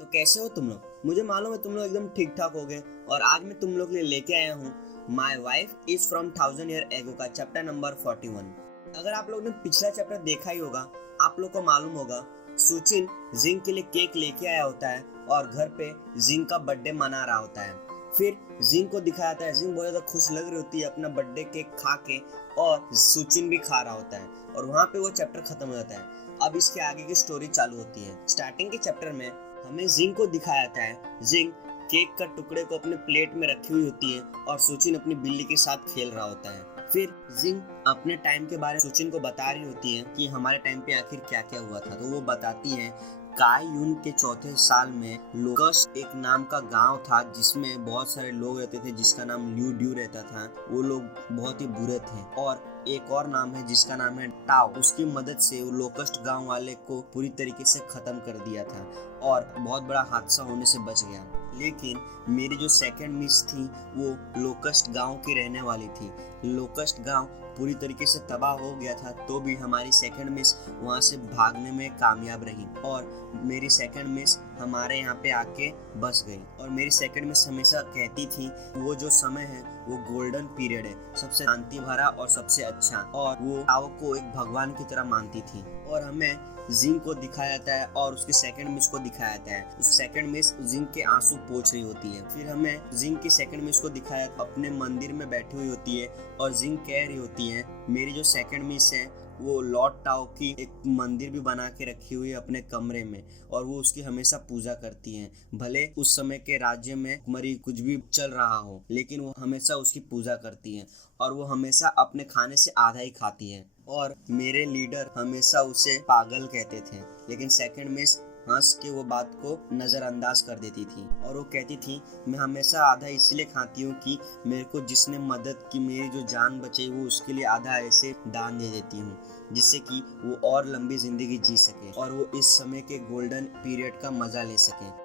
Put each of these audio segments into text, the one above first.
तो कैसे हो तुम लोग? मुझे मालूम है तुम लोग एकदम ठीक ठाक हो गए। और आज मैं तुम लोग के लिए लेके आया हूँ my wife is from 1000 year ago का चैप्टर नंबर 41। अगर आप लोग ने पिछला चैप्टर देखा ही होगा, आप लोग को मालूम होगा सुचिन जिंग के लिए केक लेके आया होता है और घर पे जिंग का बर्थडे मना रहा होता है। फिर जिंग को दिखाया जाता है, जिंग बहुत ज्यादा खुश लग रही होती है अपना बर्थडे केक खा के, और सुचिन भी खा रहा होता है और वहाँ पे वो चैप्टर खत्म हो जाता है। अब इसके आगे की स्टोरी चालू होती है। स्टार्टिंग के चैप्टर में हमें जिंग को दिखाया जाता है। जिंग केक का टुकड़े को अपने प्लेट में रखी हुई होती है और सुचिन अपनी बिल्ली के साथ खेल रहा होता है। फिर जिंग अपने टाइम के बारे में सुचिन को बता रही होती है कि हमारे टाइम पे आखिर क्या क्या हुआ था। तो वो बताती है काय यून के चौथे साल में लोकस एक नाम का गांव था जिसमें बहुत सारे लोग रहते थे, जिसका नाम ल्यू ड्यू रहता था। वो लोग बहुत ही बुरे थे। और एक और नाम है जिसका नाम है टाओ। उसकी मदद से वो लोकस्ट गांव वाले को पूरी तरीके से खत्म कर दिया था और बहुत बड़ा हादसा होने से बच गया। लेकिन मेरी जो सेकंड मिस थी वो लोकस्ट गांव की रहने वाली थी। लोकस्ट गांव पूरी तरीके से तबाह हो गया था, तो भी हमारी सेकंड मिस वहां से भागने में कामयाब रही और मेरी सेकंड मिस हमारे यहाँ पे आके बस गई। और मेरी सेकंड मिस हमेशा कहती थी वो जो समय है वो गोल्डन पीरियड है, सबसे शांति भरा और सबसे अच्छा, और वो टाओ को एक भगवान की तरह मानती थी। और हमें जिंग को दिखाया जाता है और उसकी सेकंड मिस को दिखाया जाता है। उस सेकंड मिस जिंग के आंसू पोंछ रही होती है। फिर हमें जिंग की सेकंड मिस को दिखाया अपने मंदिर में बैठी हुई होती है और जिंग कह रही होती है मेरी जो सेकंड मिस है वो लॉर्ड टाओ की एक मंदिर भी बना के रखी हुई है अपने कमरे में और वो उसकी हमेशा पूजा करती हैं। भले उस समय के राज्य में मरी कुछ भी चल रहा हो, लेकिन वो हमेशा उसकी पूजा करती हैं और वो हमेशा अपने खाने से आधा ही खाती हैं। और मेरे लीडर हमेशा उसे पागल कहते थे, लेकिन सेकंड मिस हंस के वो बात को नज़रअंदाज कर देती थी और वो कहती थी मैं हमेशा आधा इसलिए खाती हूँ कि मेरे को जिसने मदद की, मेरी जो जान बचे, वो उसके लिए आधा ऐसे दान दे देती हूँ जिससे कि वो और लंबी जिंदगी जी सके और वो इस समय के गोल्डन पीरियड का मजा ले सके।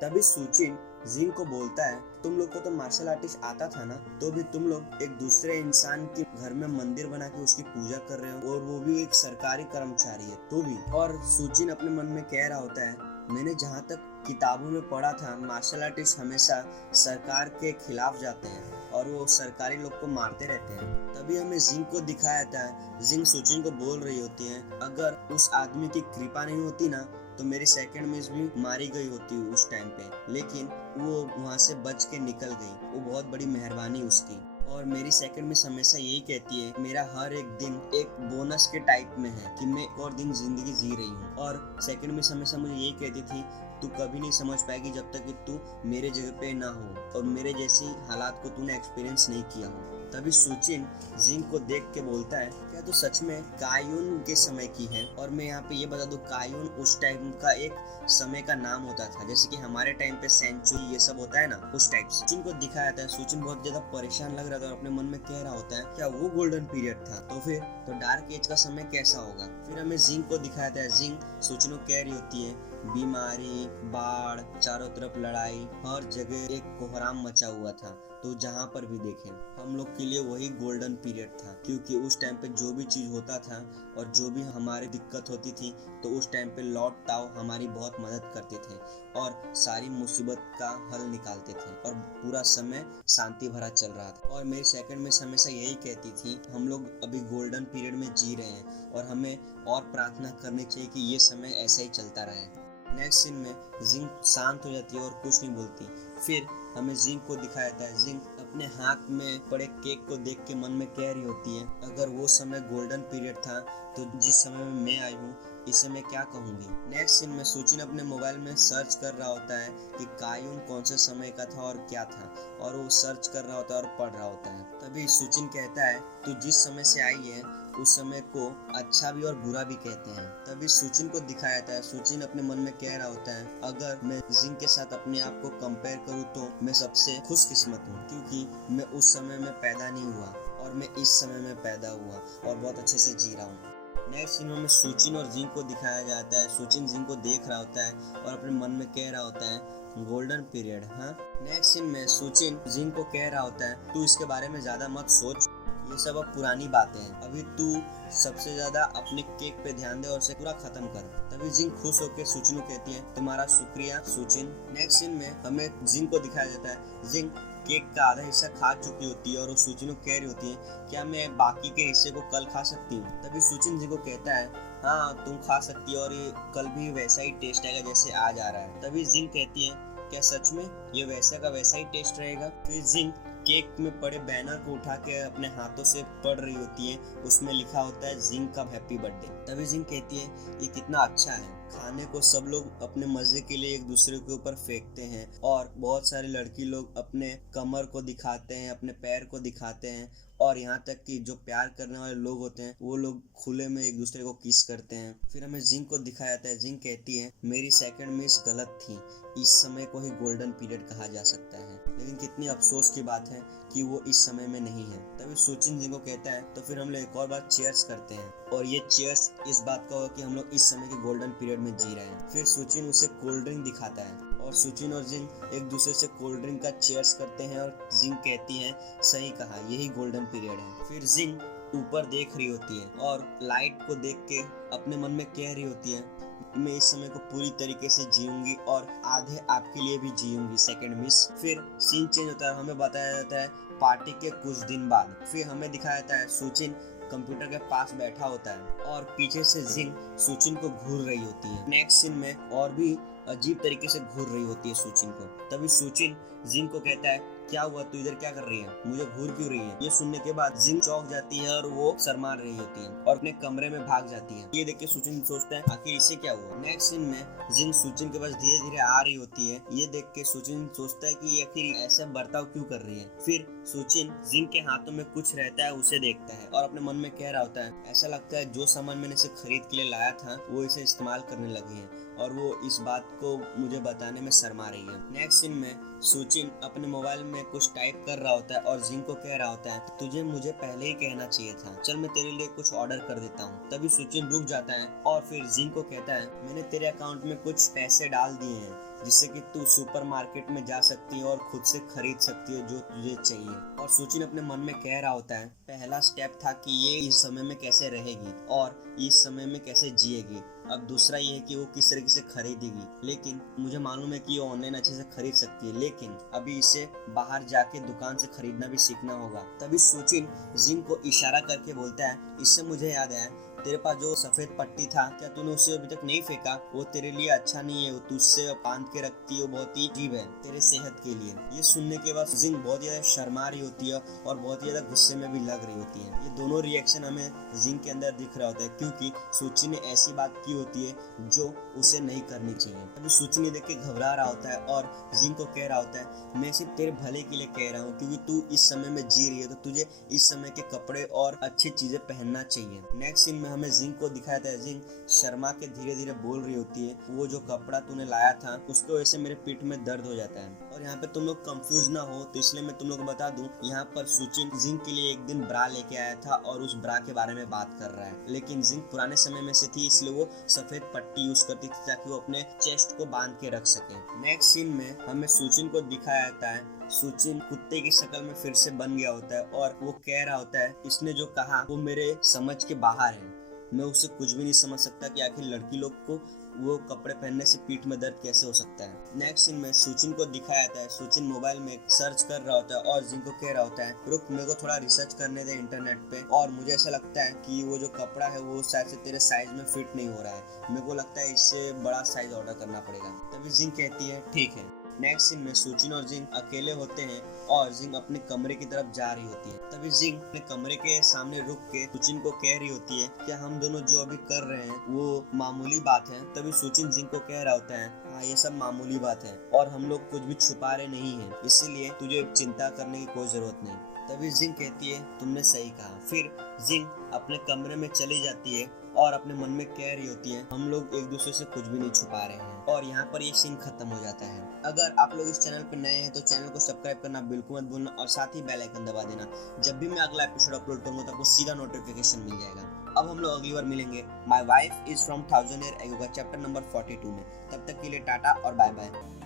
तभी सुचिन जिंग को बोलता है तुम लोग को तो मार्शल आर्टिस्ट आता था ना, तो भी तुम लोग एक दूसरे इंसान के घर में मंदिर बना के उसकी पूजा कर रहे हो, और वो भी एक सरकारी कर्मचारी है तो भी। और सुचिन अपने मन में कह रहा होता है मैंने जहाँ तक किताबों में पढ़ा था मार्शल आर्टिस्ट हमेशा सरकार के खिलाफ जाते हैं और वो सरकारी लोग को मारते रहते हैं। तभी हमें जिंग को दिखाया जाता है। जिंग सुचिन को बोल रही होती है अगर उस आदमी की कृपा नहीं होती ना तो मेरी सेकंड मिस भी मारी गई होती उस टाइम पे, लेकिन वो वहाँ से बच के निकल गई। वो बहुत बड़ी मेहरबानी उसकी। और मेरी सेकंड मिस हमेशा यही कहती है मेरा हर एक दिन एक बोनस के टाइप में है कि मैं एक और दिन जिंदगी जी रही हूँ। और सेकंड मिस हमेशा मुझे यही कहती थी तू कभी नहीं समझ पाएगी जब तक कि तू मेरे जगह पे ना हो और मेरे जैसी हालात को तूने एक्सपीरियंस नहीं किया हो। तभी सुचिन जिंग को देख के बोलता है क्या तू सच में कायून के समय की है? और मैं यहाँ पे ये बता दूं कायून उस टाइम का एक समय का नाम होता था, जैसे कि हमारे टाइम पे सेंचुरी ये सब होता है ना, उस टाइप। सुचिन को दिखाया जाता है। सुचिन बहुत ज्यादा परेशान लग रहा था और अपने मन में कह रहा होता है क्या वो गोल्डन पीरियड था? तो फिर तो डार्क एज का समय कैसा होगा? फिर हमें जिंग को दिखाया जाता है। जिंग सुचिन को कह रही होती है बीमारी, बाढ़, चारों तरफ लड़ाई, हर जगह एक कोहराम मचा हुआ था। तो जहाँ पर भी देखें हम लोग के लिए वही गोल्डन पीरियड था, क्योंकि उस टाइम पे जो भी चीज़ होता था और जो भी हमारी दिक्कत होती थी तो उस टाइम पे लॉर्ड टाओ हमारी बहुत मदद करते थे और सारी मुसीबत का हल निकालते थे और पूरा समय शांति भरा चल रहा था। और मेरी सेकंड मिस हमेशा यही कहती थी हम लोग अभी गोल्डन पीरियड में जी रहे हैं और हमें और प्रार्थना करनी चाहिए कि ये समय ऐसा ही चलता रहे। नेक्स्ट सीन में जिंग शांत हो जाती है और कुछ नहीं बोलती। फिर हमें जिंग को दिखाया जाता है। जिंग अपने हाथ में पड़े केक को देख के मन में कह रही होती है अगर वो समय गोल्डन पीरियड था तो जिस समय में मैं आई हूँ इस समय क्या कहूँगी। नेक्स्ट सीन में सुचिन अपने मोबाइल में सर्च कर रहा होता है कि कायून कौन से समय का था और क्या था, और वो सर्च कर रहा होता है और पढ़ रहा होता है। तभी सुचिन कहता है तू जिस समय से आई है उस समय को अच्छा भी और बुरा भी कहते हैं। तभी सुचिन को दिखाया जाता है। सुचिन अपने मन में कह रहा होता है अगर मैं जिंग के साथ अपने आप को कंपेयर करूँ तो मैं सबसे खुशकिस्मत हूँ, क्योंकि मैं उस समय में पैदा नहीं हुआ और मैं इस समय में पैदा हुआ और बहुत अच्छे से जी रहा हूँ। नेक्स्ट सीन में सुचिन और जिंग को दिखाया जाता है। सुचिन जिंग को देख रहा होता है और अपने मन में कह रहा होता है गोल्डन पीरियड। हाँ, नेक्स्ट सीन में सुचिन जिंग को कह रहा होता है तू इसके बारे में ज्यादा मत सोच, ये सब अब पुरानी बातें हैं, अभी तू सबसे ज्यादा अपने केक पे ध्यान दे और उसे पूरा खत्म कर। तभी जिंग खुश होकर सुचिन को कहती है तुम्हारा शुक्रिया सुचिन। नेक्स्ट सीन में हमें जिंग को दिखाया जाता है, जिंग केक का आधा हिस्सा खा चुकी होती है और वो सुचिन को कह रही होती है क्या मैं बाकी के हिस्से को कल खा सकती हूँ। तभी सुचिन जिंग को कहता है हाँ तुम खा सकती हो और ये कल भी वैसा ही टेस्ट आएगा जैसे आज आ रहा है। तभी जिंग कहती है क्या सच में ये वैसा का वैसा ही टेस्ट रहेगा। फिर जिंग केक में पड़े बैनर को उठा के अपने हाथों से पढ़ रही होती है, उसमें लिखा होता है जिंग का हैप्पी बर्थडे। तभी जिंग कहती है ये कितना अच्छा है, खाने को सब लोग अपने मजे के लिए एक दूसरे के ऊपर फेंकते हैं और बहुत सारे लड़की लोग अपने कमर को दिखाते हैं, अपने पैर को दिखाते हैं और यहाँ तक कि जो प्यार करने वाले लोग होते हैं वो लोग खुले में एक दूसरे को किस करते हैं। फिर हमें जिंग को दिखाया जाता है, जिंग कहती है मेरी सेकंड मिस गलत थी, इस समय को ही गोल्डन पीरियड कहा जा सकता है, लेकिन कितनी अफसोस की बात है कि वो इस समय में नहीं है। तभी सुचिन जिंग को कहता है तो फिर हम लोग एक और बार चीयर्स करते हैं और ये चीयर्स इस बात का होगा कि हम लोग इस समय के गोल्डन पीरियड में जी रहे हैं। फिर सुचिन उसे कोल्ड ड्रिंक दिखाता है और सुचिन और जिंग एक दूसरे से कोल्ड ड्रिंक का चीयर्स करते हैं और जिंग कहती है सही कहा यही गोल्डन पीरियड है। फिर जिंग ऊपर देख रही होती है और लाइट को देख के अपने मन में कह रही होती है मैं इस समय को पूरी तरीके से जीऊंगी और आधे आपके लिए भी जीऊंगी सेकंड मिस। फिर सीन चेंज होता है, हमें बताया जाता है पार्टी के कुछ दिन बाद। फिर हमें दिखाया जाता है सुचिन कंप्यूटर के पास बैठा होता है और पीछे से जिंग सुचिन को घूर रही होती है। नेक्स्ट सीन में और भी अजीब तरीके से घूर रही होती है सुचिन को। तभी सुचिन जिंग को कहता है क्या हुआ तू इधर क्या कर रही है, मुझे घूर क्यों रही है। ये सुनने के बाद जिंग चौंक जाती है और वो शर्मा रही होती है और अपने कमरे में भाग जाती है। ये देख के सुचिन सोचता है आखिर इसे क्या हुआ। नेक्स्ट सीन में जिंग सुचिन के पास धीरे धीरे आ रही होती है, ये देख के सुचिन सोचता है कि ये आखिर ऐसा बर्ताव क्यों कर रही है। फिर सुचिन जिंग के हाथों में कुछ रहता है उसे देखता है और अपने मन में कह रहा होता है ऐसा लगता है जो सामान मैंने इसे खरीद के लिए लाया था वो इसे इस्तेमाल करने लगी है और वो इस बात को मुझे बताने में शर्मा रही है। नेक्स्ट सीन में सुचिन अपने मोबाइल में कुछ टाइप कर रहा होता है और जिंग को कह रहा होता है तुझे मुझे पहले ही कहना चाहिए था, चल मैं तेरे लिए कुछ ऑर्डर कर देता हूँ। तभी सुचिन रुक जाता है और फिर जिंग को कहता है मैंने तेरे अकाउंट में कुछ पैसे डाल दिए हैं जिससे कि तू सुपरमार्केट में जा सकती है और खुद से खरीद सकती है जो तुझे चाहिए। और सुचिन अपने मन में कह रहा होता है पहला स्टेप था कि ये इस समय में कैसे रहेगी और इस समय में कैसे जिएगी, अब दूसरा ये है कि वो किस तरीके से खरीदेगी। लेकिन मुझे मालूम है कि वो ऑनलाइन अच्छे से खरीद सकती है, लेकिन अभी इसे बाहर जाके दुकान से खरीदना भी सीखना होगा। तभी सुचिन जिंग को इशारा करके बोलता है इससे मुझे याद आया तेरे पास जो सफेद पट्टी था क्या तूने उसे अभी तक नहीं फेंका, वो तेरे लिए अच्छा नहीं है, वो तुझसे बांध के रखती है, वो बहुत ही अजीब है तेरे सेहत के लिए। ये सुनने के बाद जिंग बहुत ज्यादा शर्मा रही होती है और बहुत ज्यादा गुस्से में भी लग रही होती है। ये दोनों रिएक्शन हमें जिंग के अंदर दिख रहा होता है क्योंकि सुचिन ने ऐसी बात की होती है जो उसे नहीं करनी चाहिए। अभी सुचिन देख के घबरा रहा होता है और जिंग को कह रहा होता है मैं सिर्फ तेरे भले के लिए कह रहा हूँ क्योंकि तू इस समय में जी रही है तो तुझे इस समय के कपड़े और अच्छी चीजें पहनना चाहिए। नेक्स्ट सीन में हमें जिंग को दिखाया था, जिंग शर्मा के धीरे धीरे बोल रही होती है वो जो कपड़ा तूने लाया था उसकी वजह से मेरे पीठ में दर्द हो जाता है। और यहाँ पे तुम लोग कंफ्यूज ना हो तो इसलिए मैं तुम लोग को बता दूं यहाँ पर सुचिन जिंग के लिए एक दिन ब्रा लेके आया था और उस ब्रा के बारे में बात कर रहा है, लेकिन जिंग पुराने समय में से थी इसलिए वो सफेद पट्टी यूज करती थी ताकि वो अपने चेस्ट को बांध के रख सके। नेक्स्ट सीन में हमें सुचिन को दिखाया जाता है सुचिन कुत्ते की शक्ल में फिर से बन गया होता है और वो कह रहा होता है इसने जो कहा वो मेरे समझ के बाहर है, मैं उसे कुछ भी नहीं समझ सकता कि आखिर लड़की लोग को वो कपड़े पहनने से पीठ में दर्द कैसे हो सकता है। नेक्स्ट सीन में सुचिन को दिखाया जाता है सुचिन मोबाइल में सर्च कर रहा होता है और जिंग को कह रहा होता है रुक मेरे को थोड़ा रिसर्च करने दे इंटरनेट पे और मुझे ऐसा लगता है कि वो जो कपड़ा है वो शायद से तेरे साइज में फिट नहीं हो रहा है, मेरे को लगता है इससे बड़ा साइज ऑर्डर करना पड़ेगा। तभी जिंग कहती है ठीक है। नेक्स्ट सीन में सुचिन और जिंग अकेले होते हैं और जिंग अपने कमरे की तरफ जा रही होती है। तभी जिंग अपने कमरे के सामने रुक के सुचिन को कह रही होती है क्या हम दोनों जो अभी कर रहे हैं वो मामूली बात है। तभी सुचिन जिंग को कह रहा होता है हाँ ये सब मामूली बात है और हम लोग कुछ भी छुपा रहे नहीं है, इसीलिए तुझे चिंता करने की कोई जरूरत नहीं। तभी जिंग कहती है तुमने सही कहा। फिर जिंग अपने कमरे में चली जाती है और अपने मन में कह रही होती है हम लोग एक दूसरे से कुछ भी नहीं छुपा रहे हैं और यहाँ पर ये सीन खत्म हो जाता है। अगर आप लोग इस चैनल पर नए हैं तो चैनल को सब्सक्राइब करना बिल्कुल मत भूलना और साथ ही बेल आइकन दबा देना, जब भी मैं अगला एपिसोड अपलोड करूंगा तो आपको सीधा नोटिफिकेशन मिल जाएगा। अब हम लोग अगली बार मिलेंगे my wife is from 1000 year ago का चैप्टर नंबर 42 में। तब तक के लिए टाटा और बाय बाय।